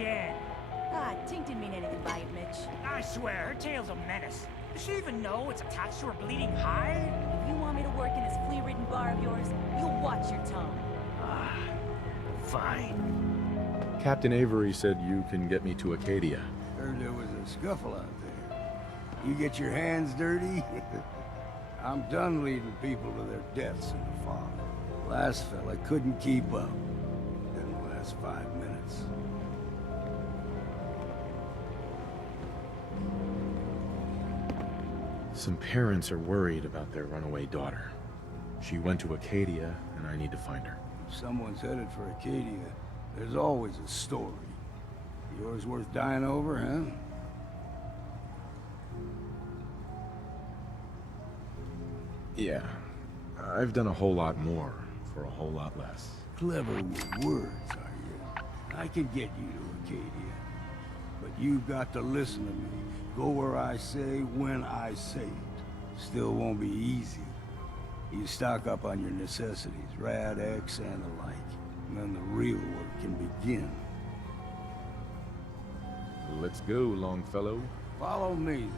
again. Ah, Tink didn't mean anything by it, Mitch. I swear, her tail's a menace. Does she even know it's attached to her bleeding hide? If you want me to work in this flea-ridden bar of yours, you'll watch your tongue. Ah, fine. Captain Avery said you can get me to Acadia. Heard there was a scuffle out there. You get your hands dirty? I'm done leading people to their deaths in the fog. Last fella couldn't keep up. Didn't last 5 minutes. Some parents are worried about their runaway daughter. She went to Acadia, and I need to find her. If someone's headed for Acadia, there's always a story. Yours worth dying over, huh? Yeah, I've done a whole lot more for a whole lot less. Clever with words, are you? I could get you to Acadia. But you've got to listen to me. Go where I say, when I say it. Still won't be easy. You stock up on your necessities, Rad X and the like. And then the real work can begin. Let's go, Longfellow. Follow me, then.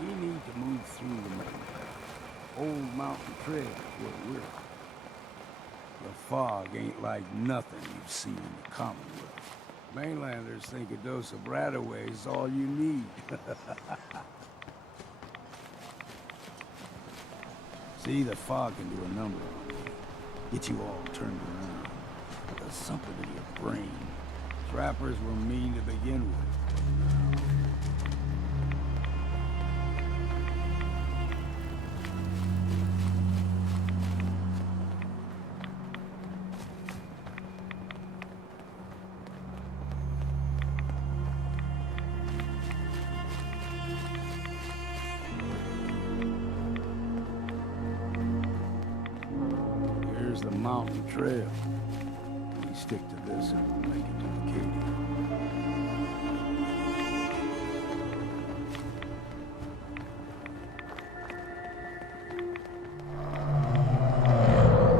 We need to move through the old mountain trail where we're. The fog ain't like nothing you've seen in the Commonwealth. Mainlanders think a dose of Bradaway is all you need. See, the fog can do a number on you. Get you all turned around. It does something to your brain. Trappers were mean to begin with. Here's the mountain trail. We stick to this and we'll make it to Acadia.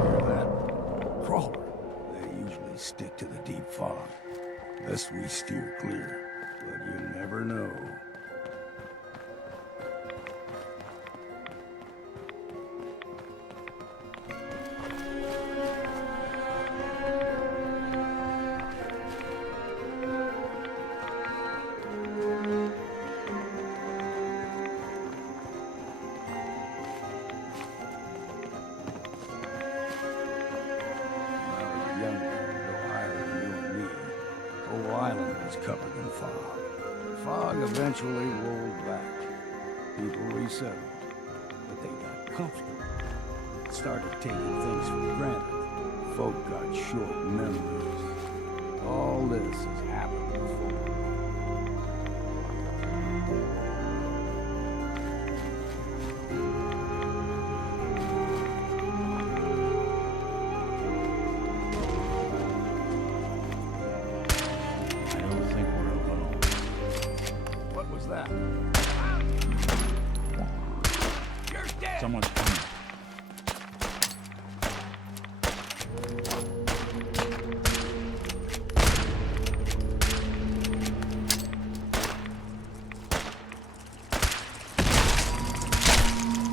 Hear that? Crawler. They usually stick to the deep fog. Best we steer clear, but you never know. Covered in fog. The fog eventually rolled back. People resettled, but they got comfortable. Started taking things for granted. Folk got short memories. All this has happened before. That. You're dead. Someone's coming.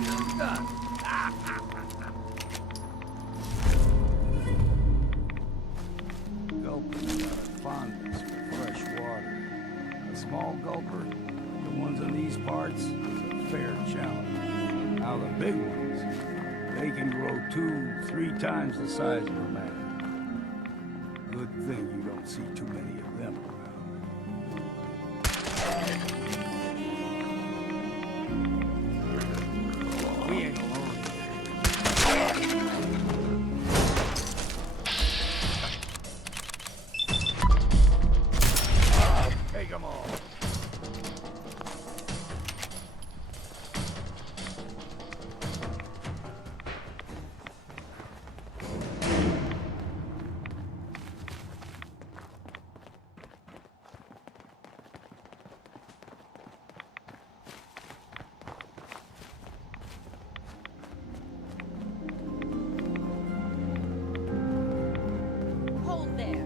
You're done. Gulpers got a fondness for fresh water. A small gulper, the ones in these parts, is a fair the challenge. Now the big ones, they can grow 2-3 times the size of a man. Good thing you don't see too many of them around. We ain't alone. Take them all. Hold there.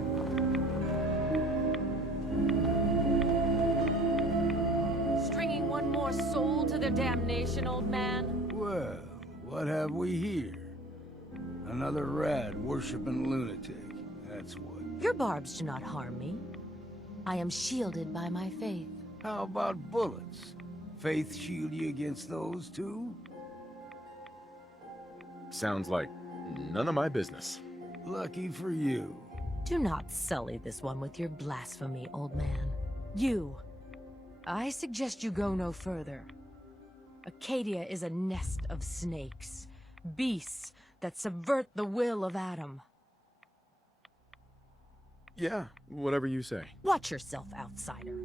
Stringing one more soul to their damnation, old man? Well, what have we here? Another rad worshipping lunatic. That's what. Your barbs do not harm me. I am shielded by my faith. How about bullets? Faith shield you against those too? Sounds like none of my business. Lucky for you. Do not sully this one with your blasphemy, old man. You. I suggest you go no further. Acadia is a nest of snakes. Beasts that subvert the will of Adam. Yeah, whatever you say. Watch yourself, outsider.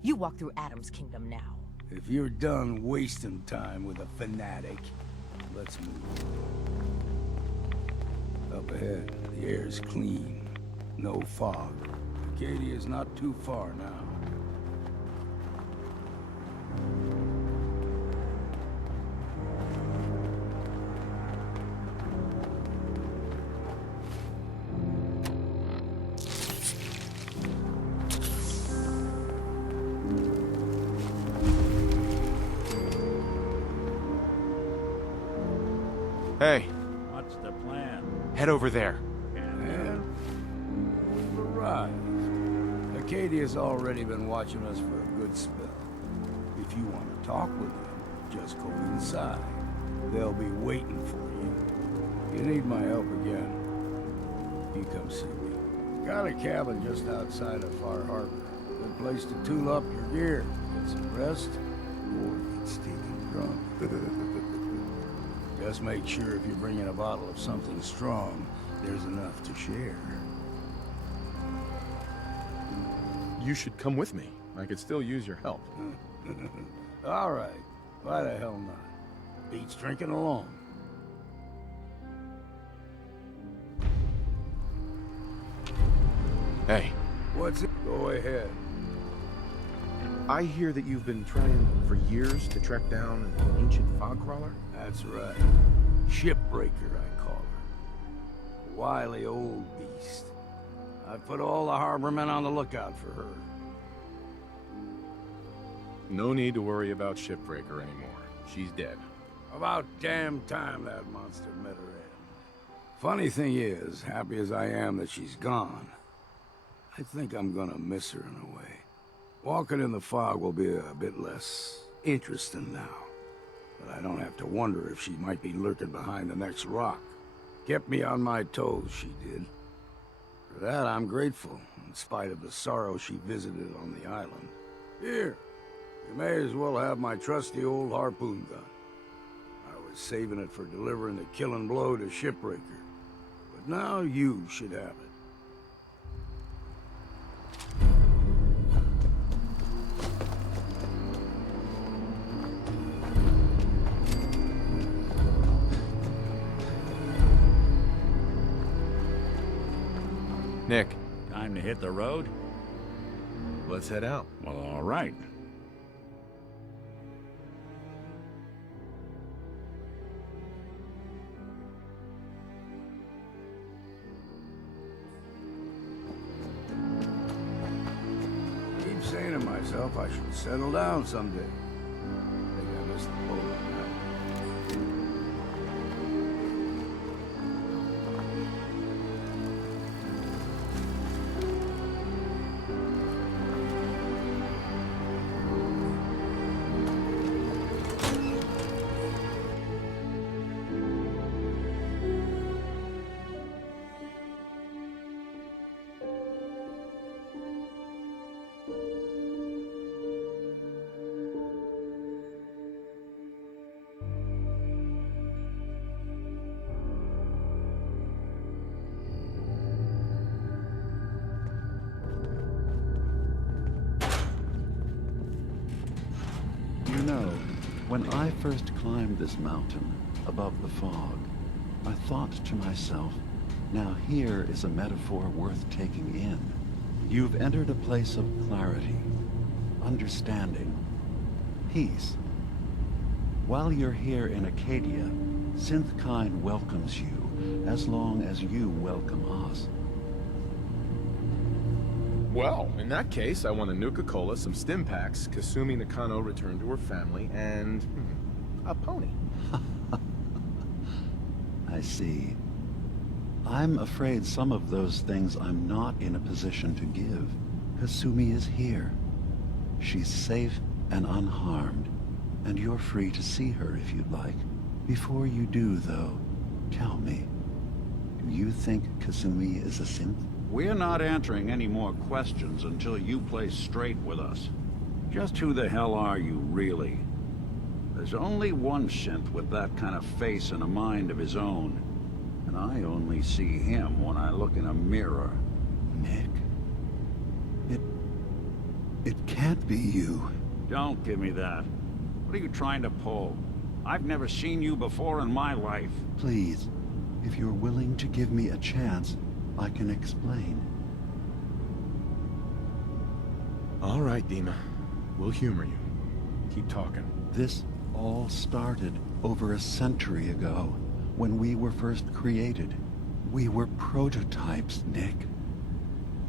You walk through Adam's kingdom now. If you're done wasting time with a fanatic, let's move. Up ahead, the air's clean. No fog. Acadia's not too far now. Hey, What's the plan? head over there. And we've arrived. Acadia's already been watching us for a good spell. If you want to talk with them, just go inside. They'll be waiting for you. You need my help again, you come see me. Got a cabin just outside of Far Harbor. Good place to tool up your gear, get some rest, or get stinking drunk. Just make sure if you're bringing a bottle of something strong, there's enough to share. You should come with me. I could still use your help. All right. Why the hell not? Beats drinking alone. Hey, What's it? Go ahead. I hear that you've been trying for years to track down an ancient fog crawler? That's right. Shipbreaker, I call her. A wily old beast. I put all the harbormen on the lookout for her. No need to worry about Shipbreaker anymore. She's dead. About damn time that monster met her end. Funny thing is, happy as I am that she's gone, I think I'm gonna miss her in a way. Walking in the fog will be a bit less interesting now. But I don't have to wonder if she might be lurking behind the next rock. Kept me on my toes, she did. For that, I'm grateful, in spite of the sorrow she visited on the island. Here, you may as well have my trusty old harpoon gun. I was saving it for delivering the killing blow to Shipbreaker. But now you should have it. Nick, Time to hit the road? let's head out. Well, all right. Keep saying to myself I should settle down someday. Think I missed the boat on that. When I first climbed this mountain above the fog, I thought to myself, now here is a metaphor worth taking in. You've entered a place of clarity, understanding, peace. While you're here in Acadia, Synthkind welcomes you as long as you welcome us. Well, in that case, I want a Nuka-Cola, some stim packs, Kasumi Nakano returned to her family, and a pony. I see. I'm afraid some of those things I'm not in a position to give. Kasumi is here. She's safe and unharmed, and you're free to see her if you'd like. Before you do, though, tell me, do you think Kasumi is a synth? We're not answering any more questions until you play straight with us. Just who the hell are you, really? There's only one synth with that kind of face and a mind of his own. And I only see him when I look in a mirror. Nick? It can't be you. Don't give me that. What are you trying to pull? I've never seen you before in my life. Please, if you're willing to give me a chance, I can explain. All right, Dima. We'll humor you. Keep talking. This all started over a century ago, when we were first created. We were prototypes, Nick.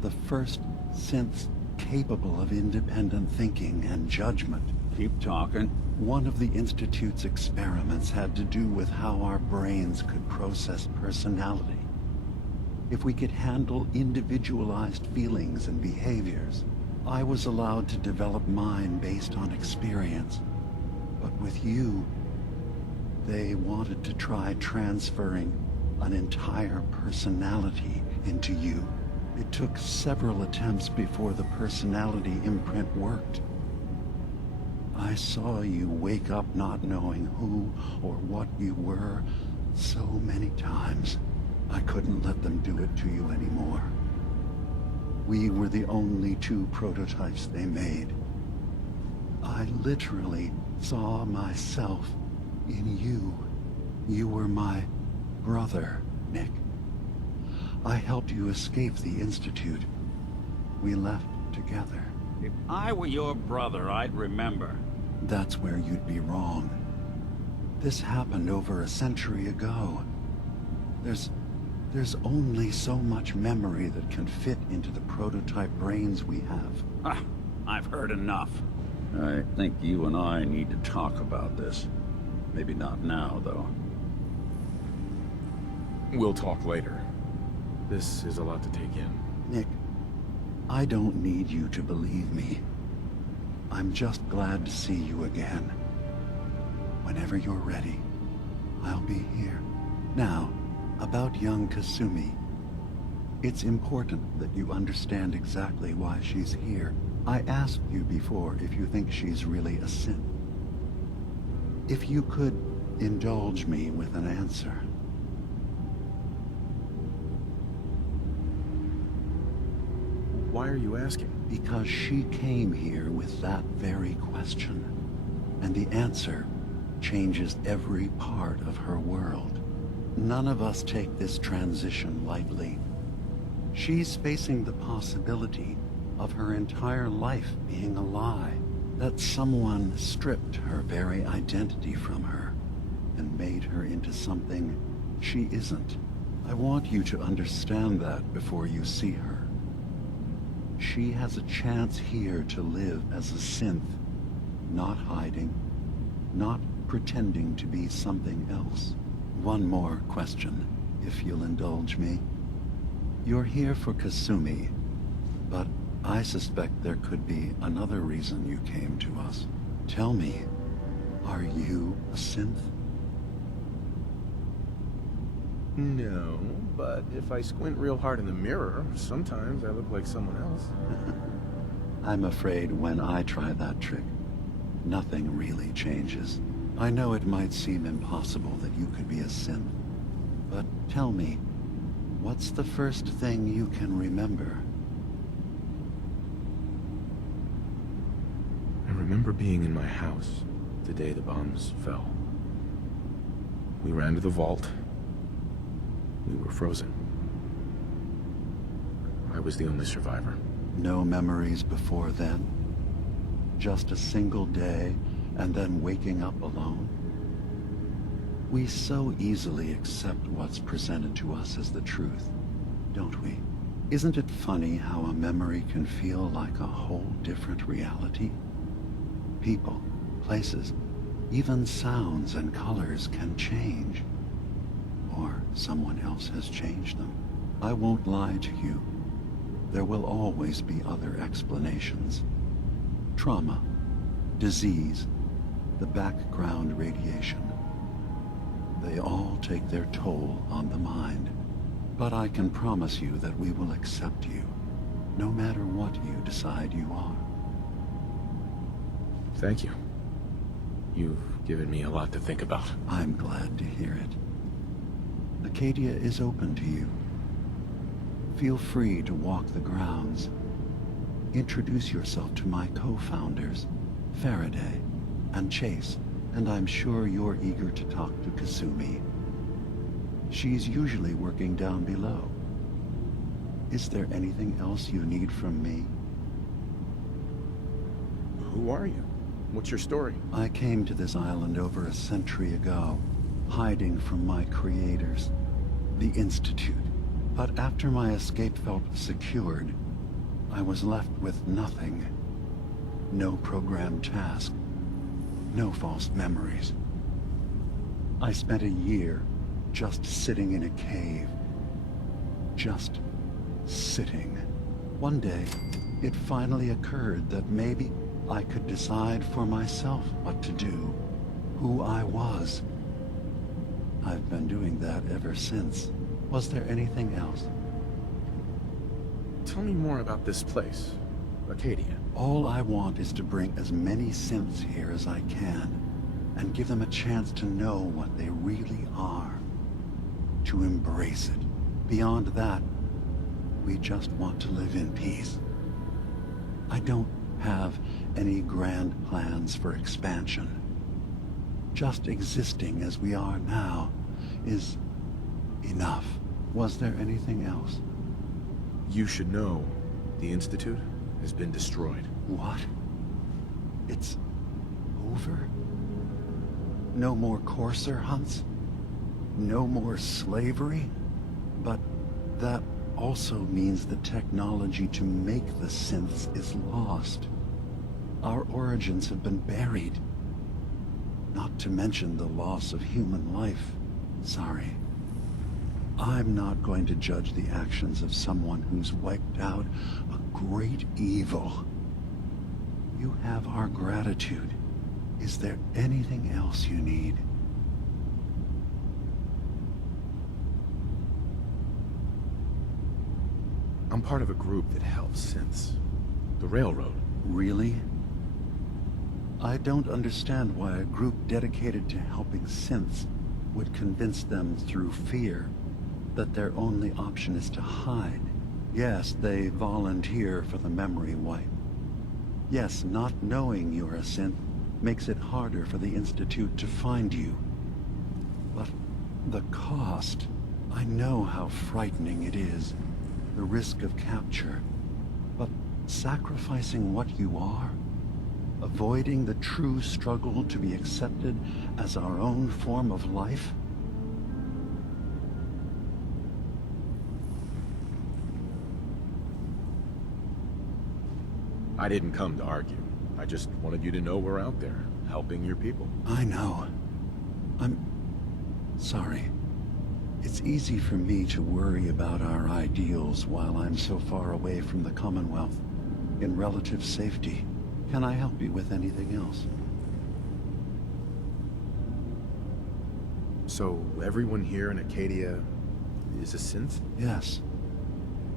The first synths capable of independent thinking and judgment. Keep talking. One of the Institute's experiments had to do with how our brains could process personality. If we could handle individualized feelings and behaviors, I was allowed to develop mine based on experience. But with you, they wanted to try transferring an entire personality into you. It took several attempts before the personality imprint worked. I saw you wake up not knowing who or what you were so many times. I couldn't let them do it to you anymore. We were the only two prototypes they made. I literally saw myself in you. You were my brother, Nick. I helped you escape the Institute. We left together. If I were your brother, I'd remember. That's where you'd be wrong. This happened over a century ago. There's only so much memory that can fit into the prototype brains we have. Ah, I've heard enough. I think you and I need to talk about this. Maybe not now, though. We'll talk later. This is a lot to take in. Nick, I don't need you to believe me. I'm just glad to see you again. Whenever you're ready, I'll be here. Now, about young Kasumi. It's important that you understand exactly why she's here. I asked you before if you think she's really a synth. If you could indulge me with an answer. Why are you asking? Because she came here with that very question. And the answer changes every part of her world. None of us take this transition lightly. She's facing the possibility of her entire life being a lie. That someone stripped her very identity from her and made her into something she isn't. I want you to understand that before you see her. She has a chance here to live as a synth, not hiding, not pretending to be something else. One more question, if you'll indulge me. You're here for Kasumi, but I suspect there could be another reason you came to us. Tell me, are you a synth? No, but if I squint real hard in the mirror, sometimes I look like someone else. I'm afraid when I try that trick, nothing really changes. I know it might seem impossible that you could be a synth, but tell me, what's the first thing you can remember? I remember being in my house, the day the bombs fell. We ran to the vault. We were frozen. I was the only survivor. No memories before then? Just a single day, and then waking up alone? We so easily accept what's presented to us as the truth, don't we? Isn't it funny how a memory can feel like a whole different reality? People, places, even sounds and colors can change. Or someone else has changed them. I won't lie to you. There will always be other explanations. Trauma, disease, the background radiation. They all take their toll on the mind. But I can promise you that we will accept you, no matter what you decide you are. Thank you. You've given me a lot to think about. I'm glad to hear it. Acadia is open to you. Feel free to walk the grounds. Introduce yourself to my co-founders, Faraday and Chase, and I'm sure you're eager to talk to Kasumi. She's usually working down below. Is there anything else you need from me? Who are you? What's your story? I came to this island over a century ago, hiding from my creators, the Institute. But after my escape felt secured, I was left with nothing. No programmed task. No false memories. I spent a year just sitting in a cave. Just sitting. One day, it finally occurred that maybe I could decide for myself what to do, who I was. I've been doing that ever since. Was there anything else? Tell me more about this place, Acadia. All I want is to bring as many synths here as I can, and give them a chance to know what they really are. To embrace it. Beyond that, we just want to live in peace. I don't have any grand plans for expansion. Just existing as we are now is enough. Was there anything else? You should know, the Institute has been destroyed. What? It's over? No more courser hunts? No more slavery? But that also means the technology to make the synths is lost. Our origins have been buried. Not to mention the loss of human life. Sorry. I'm not going to judge the actions of someone who's wiped out a great evil. You have our gratitude. Is there anything else you need? I'm part of a group that helps synths. The Railroad. Really? I don't understand why a group dedicated to helping synths would convince them through fear that their only option is to hide. Yes, they volunteer for the memory wipe. Yes, not knowing you're a synth makes it harder for the Institute to find you. But the cost... I know how frightening it is. The risk of capture. But sacrificing what you are? Avoiding the true struggle to be accepted as our own form of life? I didn't come to argue. I just wanted you to know we're out there, helping your people. I know. I'm sorry. It's easy for me to worry about our ideals while I'm so far away from the Commonwealth, in relative safety. Can I help you with anything else? So, everyone here in Acadia is a synth? Yes.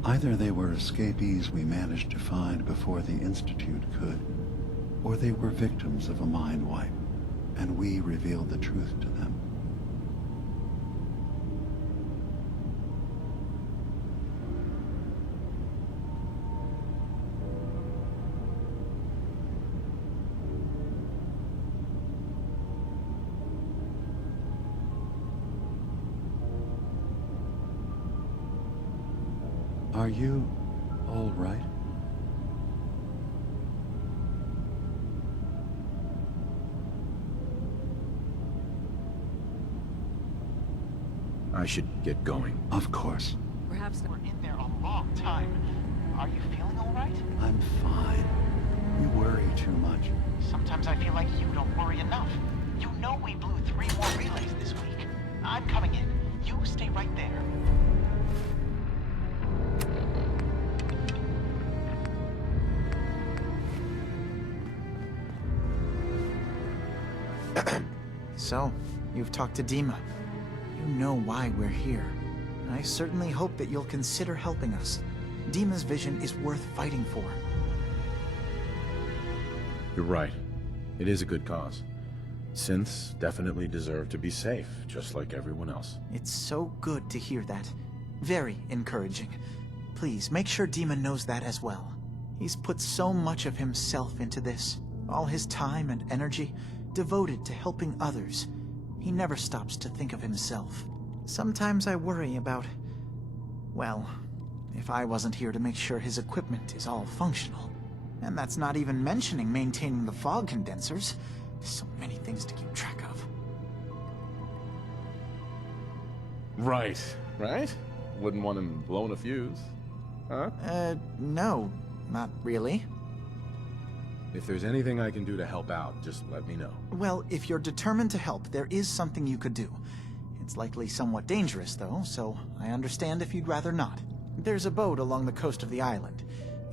Either they were escapees we managed to find before the Institute could, or they were victims of a mind wipe, and we revealed the truth to them. Are you all right? I should get going. Of course. Perhaps We're in there a long time. Are you feeling all right? I'm fine. You worry too much. Sometimes I feel like you don't worry enough. You know we blew 3 more relays this week. I'm coming in. You stay right there. So, you've talked to Dima. You know why we're here. I certainly hope that you'll consider helping us. Dima's vision is worth fighting for. You're right. It is a good cause. Synths definitely deserve to be safe, just like everyone else. It's so good to hear that. Very encouraging. Please, make sure Dima knows that as well. He's put so much of himself into this. All his time and energy devoted to helping others. He never stops to think of himself. Sometimes I worry about... well, if I wasn't here to make sure his equipment is all functional. And that's not even mentioning maintaining the fog condensers. So many things to keep track of. Right. Right? Wouldn't want him blowing a fuse. Huh? No, not really. If there's anything I can do to help out, just let me know. Well, if you're determined to help, there is something you could do. It's likely somewhat dangerous, though, so I understand if you'd rather not. There's a boat along the coast of the island.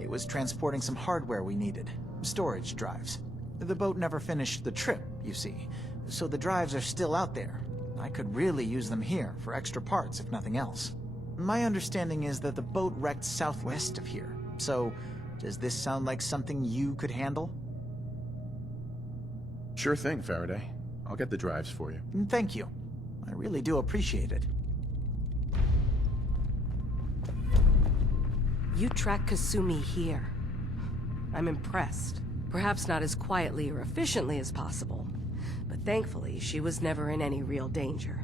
It was transporting some hardware we needed. Storage drives. The boat never finished the trip, you see, so the drives are still out there. I could really use them here for extra parts, if nothing else. My understanding is that the boat wrecked southwest of here, so does this sound like something you could handle? Sure thing, Faraday. I'll get the drives for you. Thank you. I really do appreciate it. You track Kasumi here. I'm impressed. Perhaps not as quietly or efficiently as possible, but thankfully she was never in any real danger.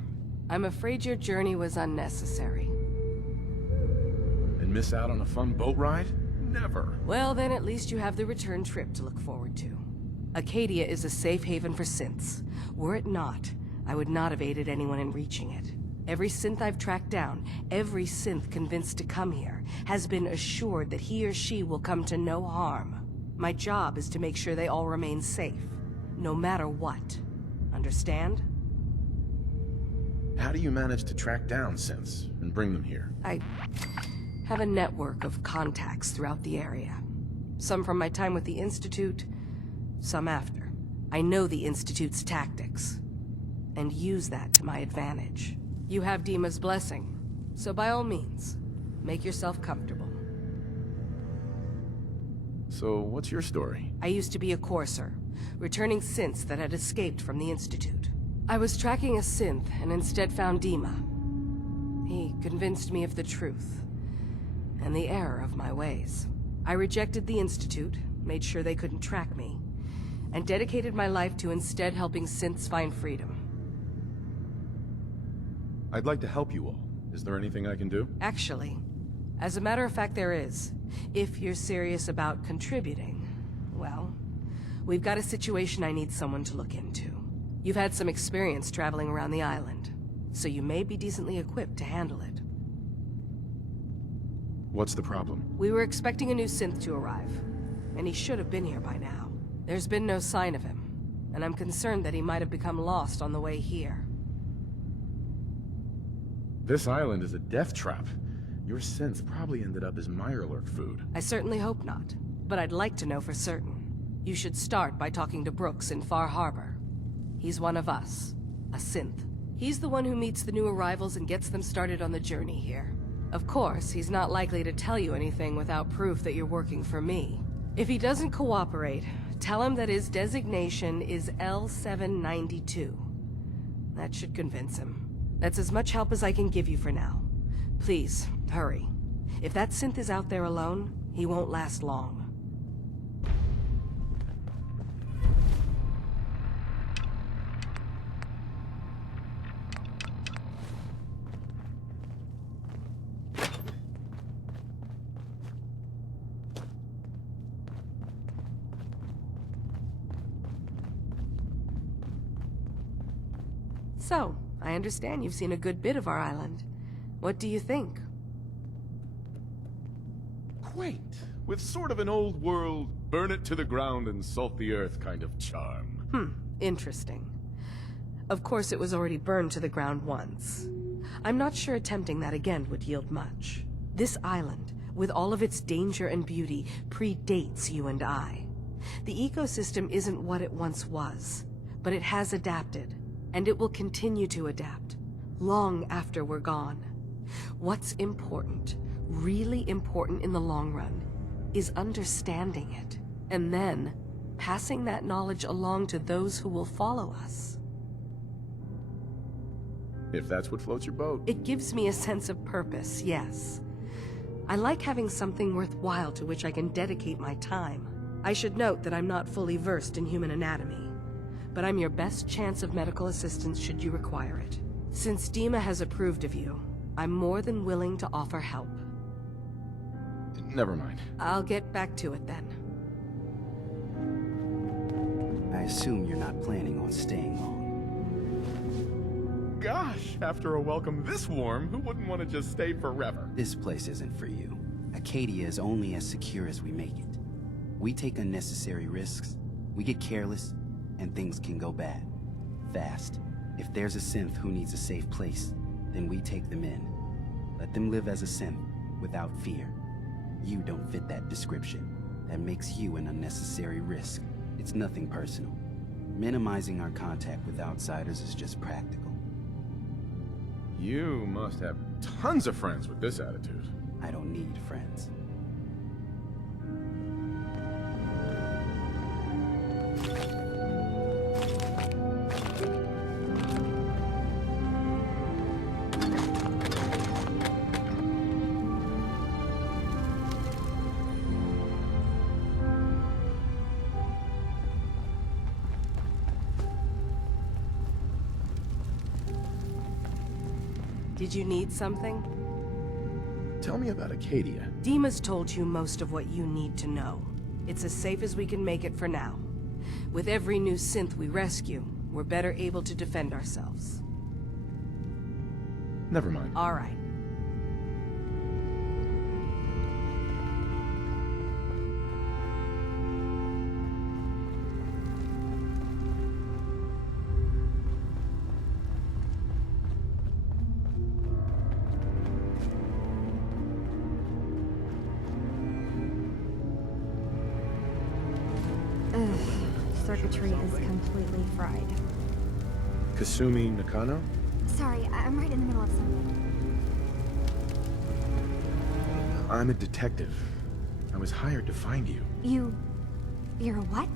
I'm afraid your journey was unnecessary. And miss out on a fun boat ride? Never. Well, then at least you have the return trip to look forward to. Acadia is a safe haven for synths. Were it not, I would not have aided anyone in reaching it. Every synth I've tracked down, every synth convinced to come here, has been assured that he or she will come to no harm. My job is to make sure they all remain safe, no matter what. Understand? How do you manage to track down synths and bring them here? I have a network of contacts throughout the area. Some from my time with the Institute, some after. I know the Institute's tactics, and use that to my advantage. You have Dima's blessing, so by all means, make yourself comfortable. So, what's your story? I used to be a courser, returning synths that had escaped from the Institute. I was tracking a synth and instead found Dima. He convinced me of the truth, and the error of my ways. I rejected the Institute, made sure they couldn't track me, and dedicated my life to instead helping synths find freedom. I'd like to help you all. Is there anything I can do? Actually, as a matter of fact, there is. If you're serious about contributing, well, we've got a situation I need someone to look into. You've had some experience traveling around the island, so you may be decently equipped to handle it. What's the problem? We were expecting a new synth to arrive, and he should have been here by now. There's been no sign of him, and I'm concerned that he might have become lost on the way here. This island is a death trap. Your synths probably ended up as Mirelurk food. I certainly hope not, but I'd like to know for certain. You should start by talking to Brooks in Far Harbor. He's one of us, a synth. He's the one who meets the new arrivals and gets them started on the journey here. Of course, he's not likely to tell you anything without proof that you're working for me. If he doesn't cooperate, tell him that his designation is L792. That should convince him. That's as much help as I can give you for now. Please, hurry. If that synth is out there alone, he won't last long. So, I understand you've seen a good bit of our island. What do you think? Quaint, with sort of an old world, burn it to the ground and salt the earth kind of charm. Interesting. Of course, it was already burned to the ground once. I'm not sure attempting that again would yield much. This island, with all of its danger and beauty, predates you and I. The ecosystem isn't what it once was, but it has adapted, and it will continue to adapt, long after we're gone. What's important, really important in the long run, is understanding it, and then passing that knowledge along to those who will follow us. If that's what floats your boat. It gives me a sense of purpose, yes. I like having something worthwhile to which I can dedicate my time. I should note that I'm not fully versed in human anatomy, but I'm your best chance of medical assistance should you require it. Since Dima has approved of you, I'm more than willing to offer help. Never mind. I'll get back to it then. I assume you're not planning on staying long. Gosh, after a welcome this warm, who wouldn't want to just stay forever? This place isn't for you. Acadia is only as secure as we make it. We take unnecessary risks, we get careless, and things can go bad. Fast. If there's a synth who needs a safe place, then we take them in. Let them live as a synth, without fear. You don't fit that description. That makes you an unnecessary risk. It's nothing personal. Minimizing our contact with outsiders is just practical. You must have tons of friends with this attitude. I don't need friends. Did you need something? Tell me about Acadia. Dima's told you most of what you need to know. It's as safe as we can make it for now. With every new synth we rescue, we're better able to defend ourselves. Never mind. All right. Circuitry is completely fried. Kasumi Nakano? Sorry, I'm right in the middle of something. I'm a detective. I was hired to find you. You're a what?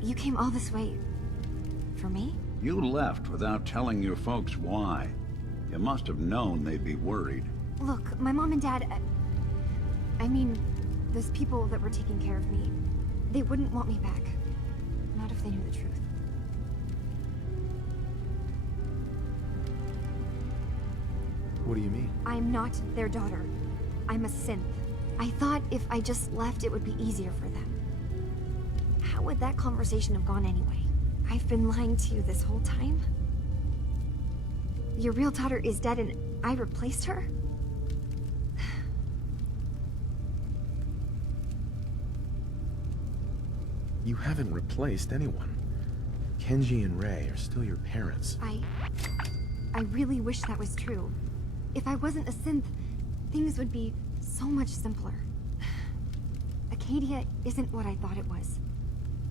You came all this way... for me? You left without telling your folks why. You must have known they'd be worried. Look, my mom and dad... I mean, those people that were taking care of me, they wouldn't want me back. Not if they knew the truth. What do you mean? I'm not their daughter. I'm a synth. I thought if I just left, it would be easier for them. How would that conversation have gone anyway? I've been lying to you this whole time? Your real daughter is dead and I replaced her? You haven't replaced anyone. Kenji and Rei are still your parents. I really wish that was true. If I wasn't a synth, things would be so much simpler. Acadia isn't what I thought it was.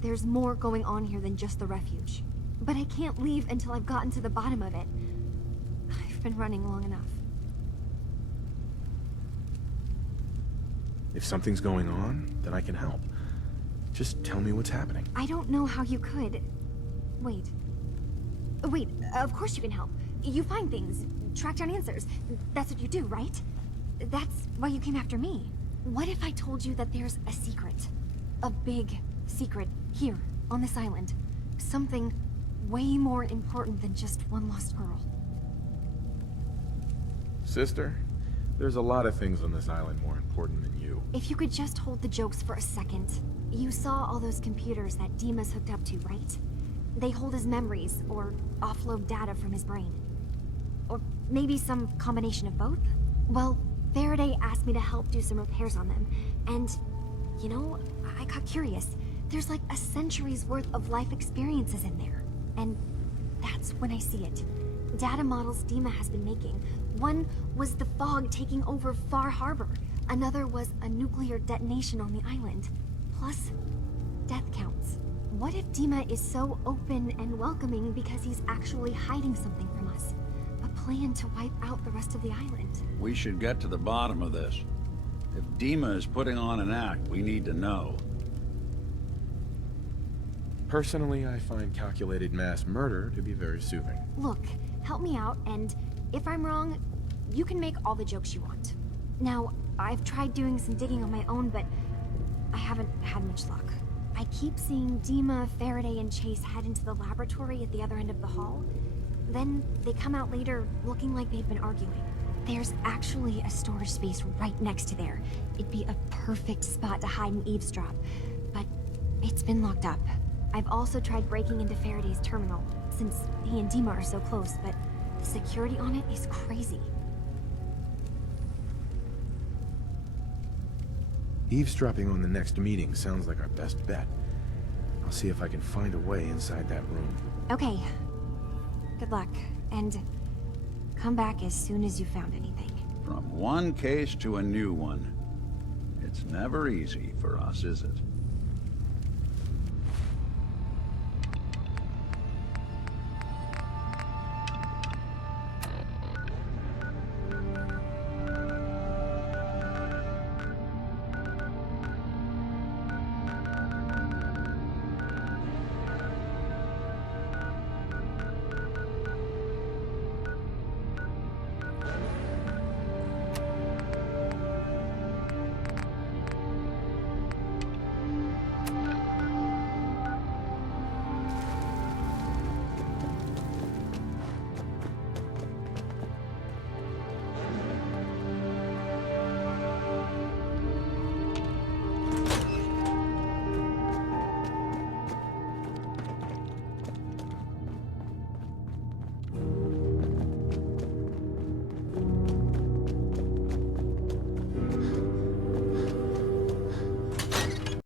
There's more going on here than just the refuge. But I can't leave until I've gotten to the bottom of it. I've been running long enough. If something's going on, then I can help. Just tell me what's happening. I don't know how you could. Wait. Wait, of course you can help. You find things, track down answers. That's what you do, right? That's why you came after me. What if I told you that there's a secret? A big secret here, on this island. Something way more important than just one lost girl. Sister, there's a lot of things on this island more important than you. If you could just hold the jokes for a second. You saw all those computers that Dima's hooked up to, right? They hold his memories, or offload data from his brain. Or maybe some combination of both? Well, Faraday asked me to help do some repairs on them, and, you know, I got curious. There's like a century's worth of life experiences in there. And that's when I see it. Data models Dima has been making. One was the fog taking over Far Harbor. Another was a nuclear detonation on the island. Plus, death counts. What if Dima is so open and welcoming because he's actually hiding something from us? A plan to wipe out the rest of the island. We should get to the bottom of this. If Dima is putting on an act, we need to know. Personally, I find calculated mass murder to be very soothing. Look, help me out, and if I'm wrong, you can make all the jokes you want. Now, I've tried doing some digging on my own, but I haven't had much luck. I keep seeing Dima, Faraday, and Chase head into the laboratory at the other end of the hall. Then they come out later looking like they've been arguing. There's actually a storage space right next to there. It'd be a perfect spot to hide and eavesdrop, but it's been locked up. I've also tried breaking into Faraday's terminal, since he and Dima are so close, but the security on it is crazy. Eavesdropping on the next meeting sounds like our best bet. I'll see if I can find a way inside that room. Okay. Good luck, and come back as soon as you found anything. From one case to a new one. It's never easy for us, is it?